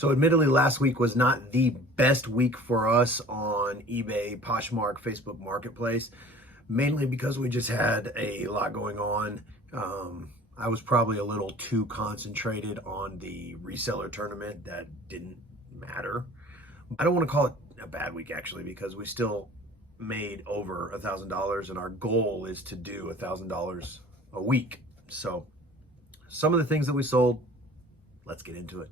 So admittedly, last week was not the best week for us on eBay, Poshmark, Facebook Marketplace, mainly because we just had a lot going on. I was probably a little too concentrated on the reseller tournament that didn't matter. I don't want to call it a bad week actually, because we still made over $1,000 and our goal is to do $1,000 a week. So some of the things that we sold, let's get into it.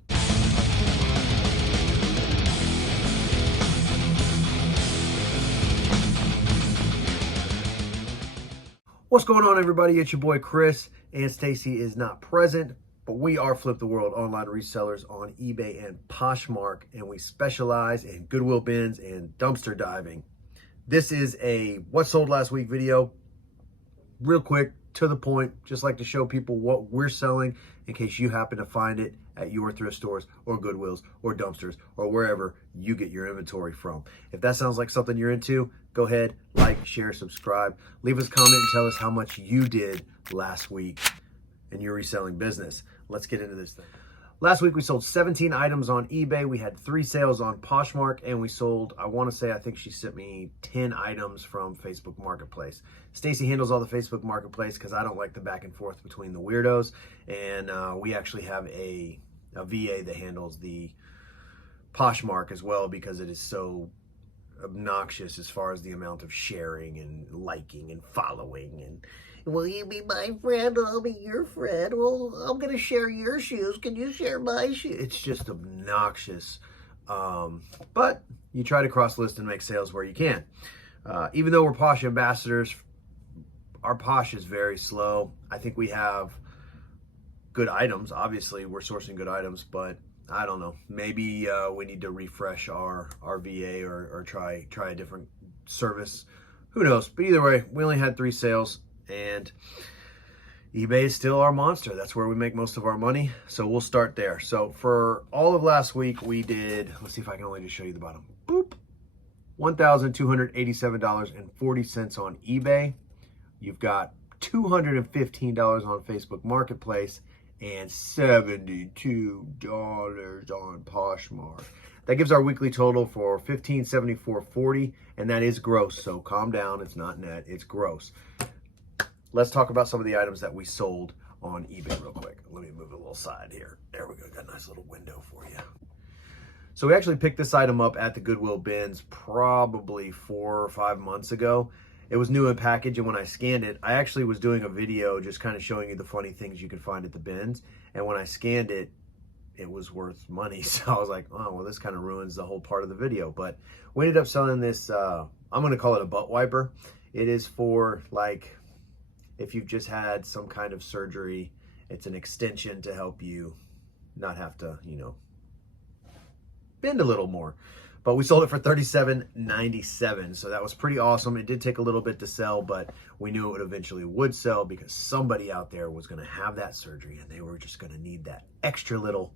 What's going on, everybody? It's your boy Chris, and Stacy is not present, but we are Flip the World online resellers on eBay and Poshmark, and we specialize in Goodwill bins and dumpster diving. This is a what sold last week video. Real quick, to the point, just like to show people what we're selling in case you happen to find it at your thrift stores or Goodwills or dumpsters or wherever you get your inventory from. If that sounds like something you're into, go ahead, like, share, subscribe, leave us a comment and tell us how much you did last week in your reselling business. Let's get into this thing. Last week we sold 17 items on eBay. We had 3 sales on Poshmark, and we sold, I think she sent me 10 items from Facebook Marketplace. Stacy handles all the Facebook Marketplace because I don't like the back and forth between the weirdos. And we actually have a VA that handles the Poshmark as well, because it is so obnoxious as far as the amount of sharing and liking and following and, will you be my friend? I'll be your friend. Well, I'm going to share your shoes. Can you share my shoes? It's just obnoxious. But you try to cross-list and make sales where you can. Even though we're Posh ambassadors, our Posh is very slow. I think we have good items. Obviously, we're sourcing good items, but I don't know. Maybe we need to refresh our VA or try a different service. Who knows? But either way, we only had 3 sales. And eBay is still our monster. That's where we make most of our money. So we'll start there. So for all of last week, we did, let's see if I can only just show you the bottom. Boop. $1,287.40 on eBay. You've got $215 on Facebook Marketplace and $72 on Poshmark. That gives our weekly total for $1,574.40, and that is gross. So calm down. It's not net. It's gross. Let's talk about some of the items that we sold on eBay real quick. Let me move a little side here. There we go. Got a nice little window for you. So we actually picked this item up at the Goodwill bins probably 4 or 5 months ago. It was new in package, and when I scanned it, I actually was doing a video just kind of showing you the funny things you can find at the bins. And when I scanned it, it was worth money. So I was like, oh, well, this kind of ruins the whole part of the video. But we ended up selling this, I'm going to call it a butt wiper. It is for, like, if you've just had some kind of surgery. It's an extension to help you not have to, bend a little more. But we sold it for $37.97, so that was pretty awesome. It did take a little bit to sell, but we knew it eventually would sell because somebody out there was going to have that surgery and they were just going to need that extra little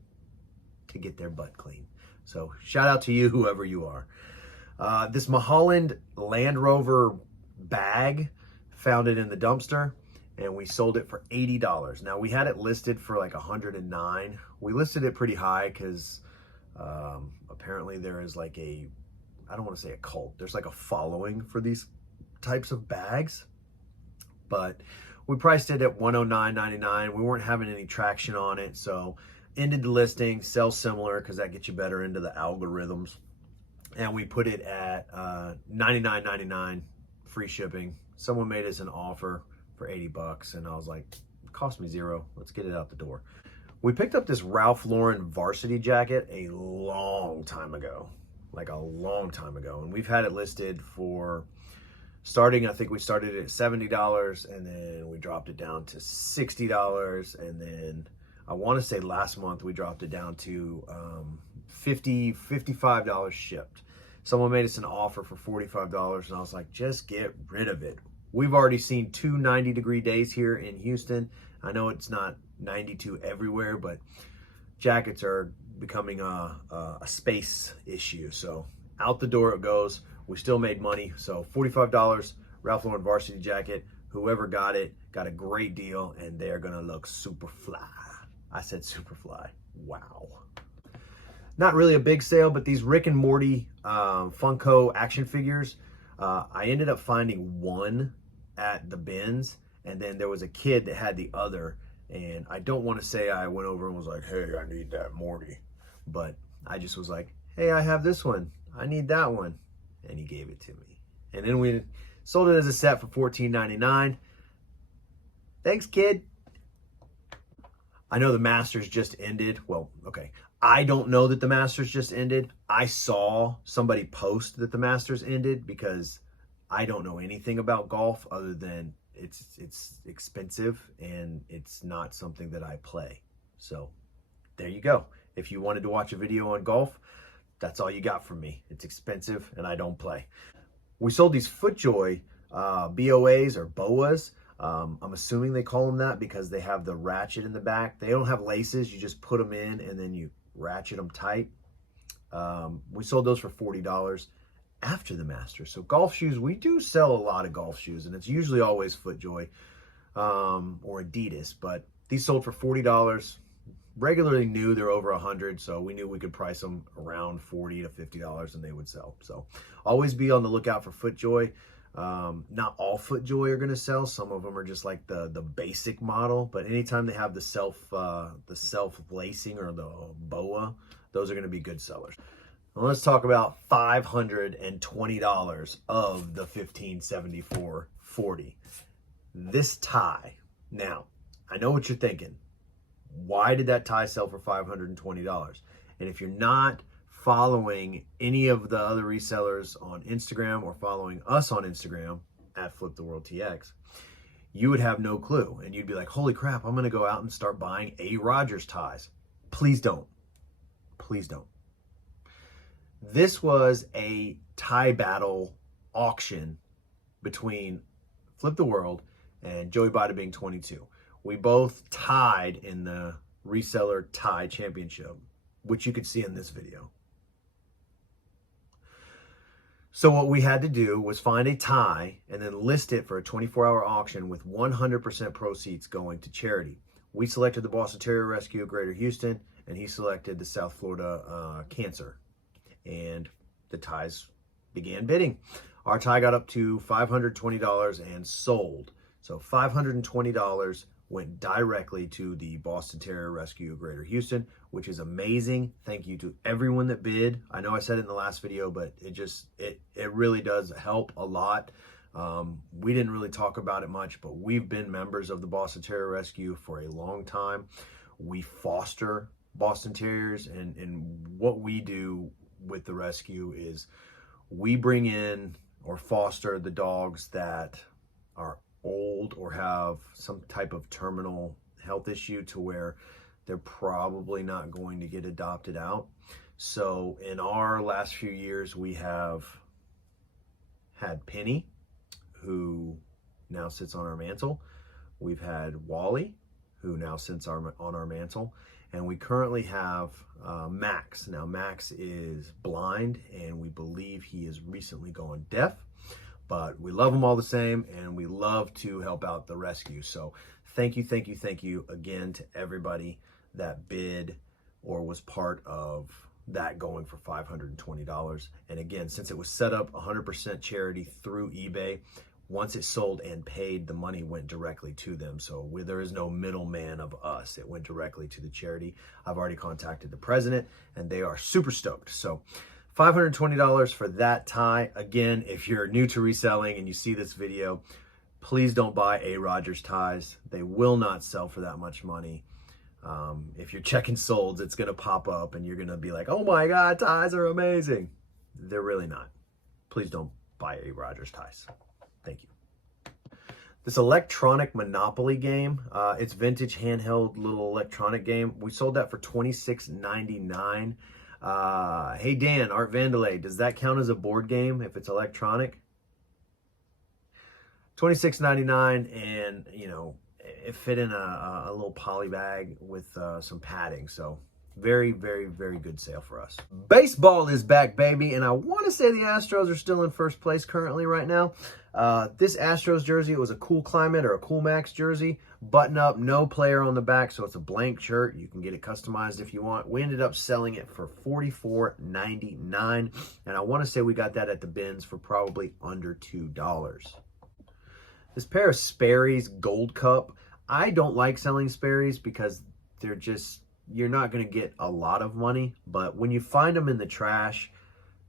to get their butt clean. So shout out to you, whoever you are. This Mulholland Land Rover bag, found it in the dumpster, and we sold it for $80. Now we had it listed for like $109. We listed it pretty high because apparently there is like I don't want to say a cult, there's like a following for these types of bags, but we priced it at $109.99. We weren't having any traction on it, so ended the listing. Sell similar because that gets you better into the algorithms, and we put it at $99.99 free shipping. Someone made us an offer for $80, and I was like, it cost me $0. Let's get it out the door. We picked up this Ralph Lauren varsity jacket a long time ago, and we've had it listed for starting, I think we started it at $70, and then we dropped it down to $60, and then I want to say last month we dropped it down to $55 shipped. Someone made us an offer for $45, and I was like, just get rid of it. We've already seen 2 90-degree days here in Houston. I know it's not 92 everywhere, but jackets are becoming a space issue. So out the door it goes. We still made money. So $45, Ralph Lauren varsity jacket. Whoever got it got a great deal, and they're gonna look super fly. I said super fly. Wow. not really a big sale, but these Rick and Morty Funko action figures, I ended up finding one at the bins, and then there was a kid that had the other, and I don't want to say I went over and was like, hey, I need that Morty, but I just was like, hey, I have this one, I need that one, and he gave it to me. And then we sold it as a set for $14.99. Thanks, kid. I know the Masters just ended. Well, okay. I don't know that the Masters just ended. I saw somebody post that the Masters ended because I don't know anything about golf other than it's expensive and it's not something that I play. So there you go. If you wanted to watch a video on golf, that's all you got from me. It's expensive and I don't play. We sold these Footjoy BOAs or BOAs. I'm assuming they call them that because they have the ratchet in the back. They don't have laces. You just put them in and then you ratchet them tight. We sold those for $40 after the Masters. So golf shoes, we do sell a lot of golf shoes, and it's usually always Footjoy or Adidas, but these sold for $40. Regularly new, they're over $100, so we knew we could price them around $40 to $50 and they would sell. So always be on the lookout for Footjoy. Not all Footjoy are going to sell. Some of them are just like the basic model, but anytime they have the self lacing or the boa, those are going to be good sellers. Now let's talk about $520 of the $1574.40. This tie. Now, I know what you're thinking. Why did that tie sell for $520? And if you're not following any of the other resellers on Instagram or following us on Instagram at fliptheworldtx, you would have no clue. And you'd be like, holy crap, I'm going to go out and start buying A. Rogers ties. Please don't. Please don't. This was a tie battle auction between Flip the World and Joey Bada being 22. We both tied in the Reseller tie championship, which you could see in this video. So what we had to do was find a tie and then list it for a 24-hour auction with 100% proceeds going to charity. We selected the Boston Terrier Rescue of Greater Houston, and he selected the South Florida Cancer. And the ties began bidding. Our tie got up to $520 and sold. So $520 went directly to the Boston Terrier Rescue of Greater Houston, which is amazing. Thank you to everyone that bid. I know I said it in the last video, but it really does help a lot. We didn't really talk about it much, but we've been members of the Boston Terrier Rescue for a long time. We foster Boston Terriers, and what we do with the rescue is we bring in or foster the dogs that are old or have some type of terminal health issue to where they're probably not going to get adopted out. So in our last few years, we have had Penny, who now sits on our mantle. We've had Wally, who now sits on our mantle. And we currently have Max. Now Max is blind and we believe he has recently gone deaf. But we love them all the same, and we love to help out the rescue. So thank you again to everybody that bid or was part of that going for $520. And again, since it was set up 100% charity through eBay, once it sold and paid, the money went directly to them. So there is no middleman of us. It went directly to the charity. I've already contacted the president, and they are super stoked. So $520 for that tie. Again, if you're new to reselling and you see this video, please don't buy A. Rogers ties. They will not sell for that much money. If you're checking solds, it's going to pop up and you're going to be like, oh my God, ties are amazing. They're really not. Please don't buy A. Rogers ties. Thank you. This electronic Monopoly game, it's vintage handheld little electronic game. We sold that for $26.99. Hey Dan, Art Vandalay, does that count as a board game if it's electronic? $26.99, and you know, it fit in a little poly bag with some padding. So very good sale for us. Baseball is back, baby, and I want to say the Astros are still in first place currently right now. This Astros jersey, it was a Cool Climate or a Cool Max jersey. Button up, no player on the back, so it's a blank shirt. You can get it customized if you want. We ended up selling it for $44.99, and I want to say we got that at the bins for probably under $2. This pair of Sperry's Gold Cup, I don't like selling Sperry's because they're just, you're not going to get a lot of money, but when you find them in the trash,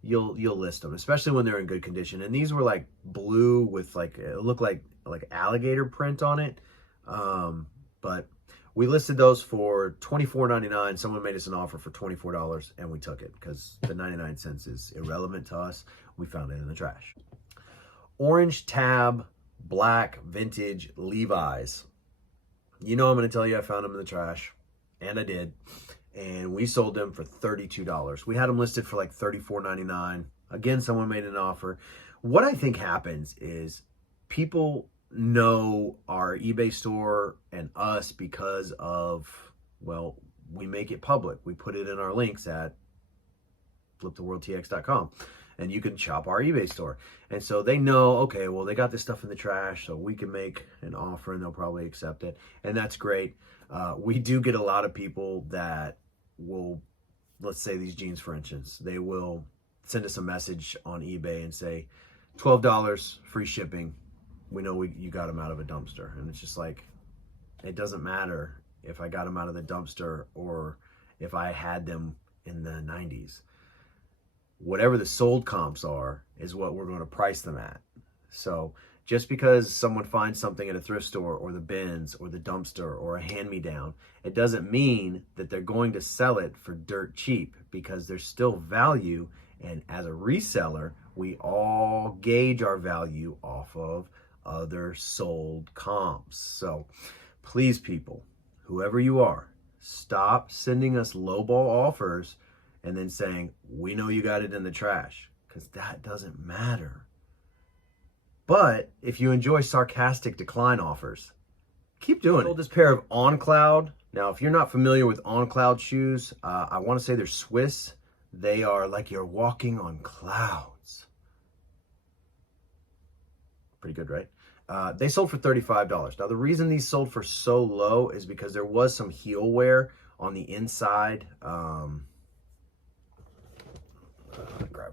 you'll list them, especially when they're in good condition. And these were like blue with like, it looked like alligator print on it. But we listed those for $24.99. Someone made us an offer for $24 and we took it because the 99 cents is irrelevant to us. We found it in the trash. Orange tab, black vintage Levi's. You know I'm going to tell you I found them in the trash, and I did. And we sold them for $32. We had them listed for like $34.99. Again, someone made an offer. What I think happens is people know our eBay store and us because of, well, we make it public. We put it in our links at fliptheworldtx.com, and you can shop our eBay store. And so they know, okay, well, they got this stuff in the trash, so we can make an offer and they'll probably accept it. And that's great. We do get a lot of people that will, let's say these jeans, for instance, they will send us a message on eBay and say, $12, free shipping. We know you got them out of a dumpster. And it's just like, it doesn't matter if I got them out of the dumpster or if I had them in the 90s. Whatever the sold comps are is what we're going to price them at. So just because someone finds something at a thrift store or the bins or the dumpster or a hand-me-down, it doesn't mean that they're going to sell it for dirt cheap, because there's still value. And as a reseller, we all gauge our value off of other sold comps. So please, people, whoever you are, stop sending us lowball offers and then saying, we know you got it in the trash, because that doesn't matter. But if you enjoy sarcastic decline offers, keep doing it. I sold this pair of On Cloud. Now, if you're not familiar with On Cloud shoes, I want to say they're Swiss. They are like you're walking on clouds. Pretty good, right? They sold for $35. Now, the reason these sold for so low is because there was some heel wear on the inside. Grab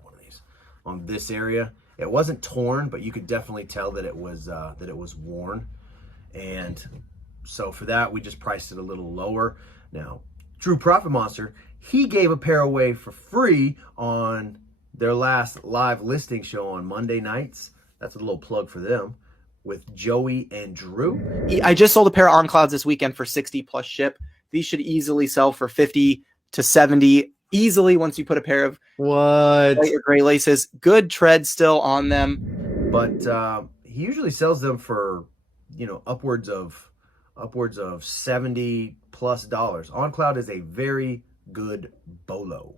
one of these on this area. It wasn't torn, but you could definitely tell that it was worn. And so for that, we just priced it a little lower. Now, True Profit Monster, he gave a pair away for free on their last live listing show on Monday nights. That's a little plug for them with Joey and Drew. I just sold a pair of On Clouds this weekend for 60 plus ship. These should easily sell for 50 to 70 easily once you put a pair of white or gray laces. Good tread still on them. But he usually sells them for, you know, upwards of $70 plus. On Cloud is a very good bolo.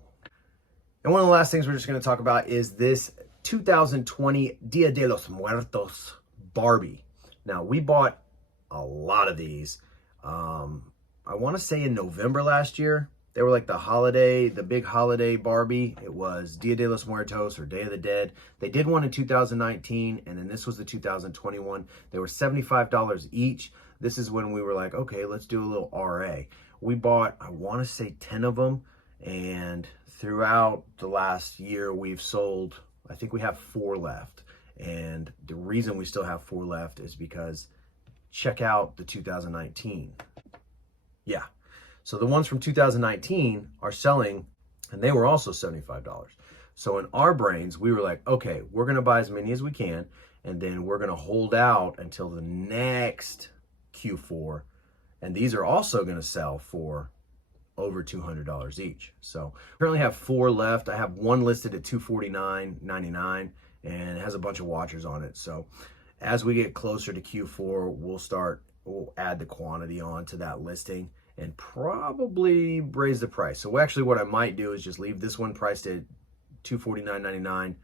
And one of the last things we're just going to talk about is this 2020 Dia de los Muertos Barbie. Now, we bought a lot of these. I want to say in November last year. They were like the big holiday Barbie. It was Dia de los Muertos or Day of the Dead. They did one in 2019, and then this was the 2021. They were $75 each. This is when we were like, okay, let's do a little RA. We bought, I want to say 10 of them, and throughout the last year, we've sold, I think we have 4 left. And the reason we still have 4 left is because check out the 2019. Yeah. So the ones from 2019 are selling, and they were also $75. So in our brains, we were like, okay, we're going to buy as many as we can, and then we're going to hold out until the next Q4. And these are also going to sell for over $200 each. So currently have 4 left. I have one listed at $249.99, and it has a bunch of watchers on it. So as we get closer to Q4, we'll add the quantity on to that listing and probably raise the price. So actually what I might do is just leave this one priced at $249.99,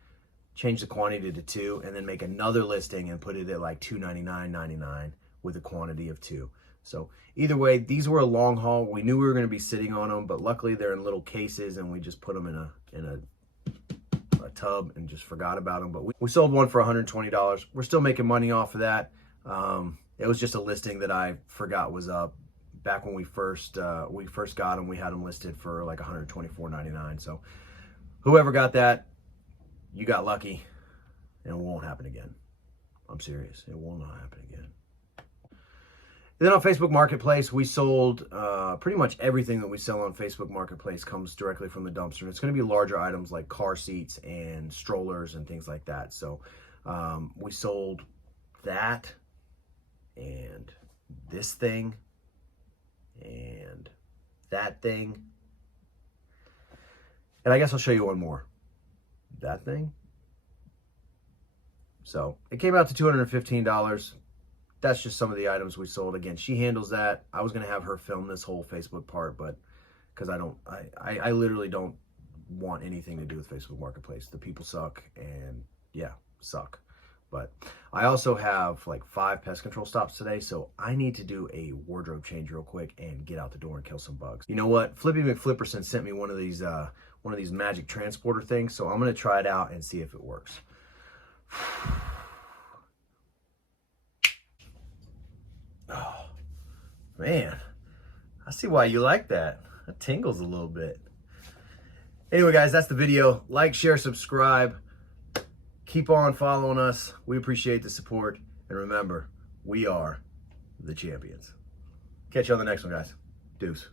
change the quantity to 2, and then make another listing and put it at like $299.99 with a quantity of 2. So either way, these were a long haul. We knew we were going to be sitting on them, but luckily they're in little cases, and we just put them in a tub and just forgot about them. But we sold one for $120. We're still making money off of that. It was just a listing that I forgot was up back when we first got them. We had them listed for like $124.99. So whoever got that, you got lucky, and it won't happen again. I'm serious. It will not happen again. Then on Facebook Marketplace, we sold pretty much everything that we sell on Facebook Marketplace comes directly from the dumpster. And it's going to be larger items like car seats and strollers and things like that. So we sold that and this thing and that thing. And I guess I'll show you one more. That thing. So it came out to $215. That's just some of the items we sold. Again, she handles that. I was going to have her film this whole Facebook part, but because I literally don't want anything to do with Facebook Marketplace. The people suck, and yeah, suck. But I also have like 5 pest control stops today, so I need to do a wardrobe change real quick and get out the door and kill some bugs. You know what? Flippy McFlipperson sent me one of these magic transporter things, so I'm going to try it out and see if it works. Oh, man, I see why you like that. That tingles a little bit. Anyway, guys, that's the video. Like, share, subscribe. Keep on following us. We appreciate the support. And remember, we are the champions. Catch you on the next one, guys. Deuce.